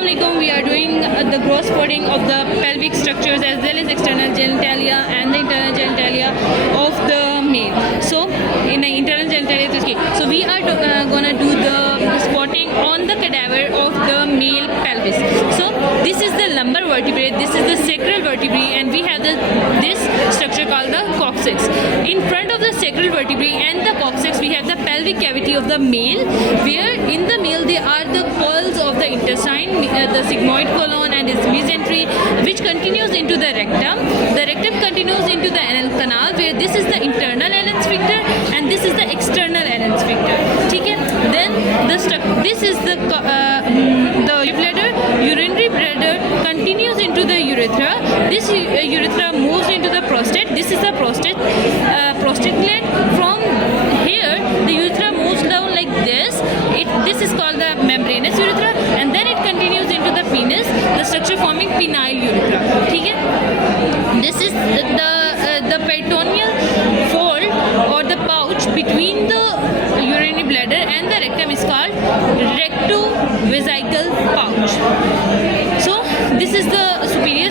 Assalamualaikum. We are doing the gross coding of the pelvic structures as well as external genitalia and the internal genitalia of the male. So in the internal genitalia, so we are gonna do the spotting on the cadaver of the male pelvis. So this is the lumbar vertebrae, this is the sacral vertebrae, and we have this structure called the coccyx. In front of the sacral vertebrae and the coccyx, we have the pelvic cavity of the male, where in the male there are the pearls of the intestine, the sigmoid colon and its mesentery, which continues into the rectum. The rectum continues into the anal canal, where this is the internal anal sphincter and this is the external anal sphincter. Okay? Then this is the bladder, urinary bladder continues into the urethra. This urethra moves into the prostate. This is the prostate gland. From here, the urethra moves down like this. This is called the membranous urethra, and then it continues into the penis, the structure forming penile urethra. Okay? This is the peritoneal fold or the pouch between the urinary bladder and the rectum is called rectovesical pouch. So this is the superior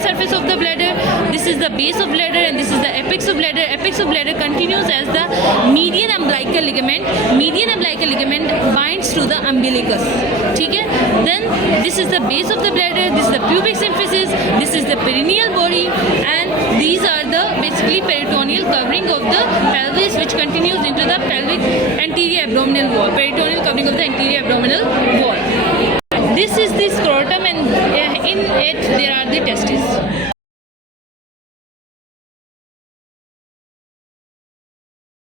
surface of the bladder, this is the base of bladder, and this is the apex of bladder. Apex of bladder continues as the median umbilical ligament. Median umbilical ligament binds to the umbilicus. Okay? Then this is the base of the bladder, this is the pubic symphysis, this is the perineal body, and these are the basically peritoneal covering of the pelvis, which continues into the pelvic anterior abdominal wall. Peritoneal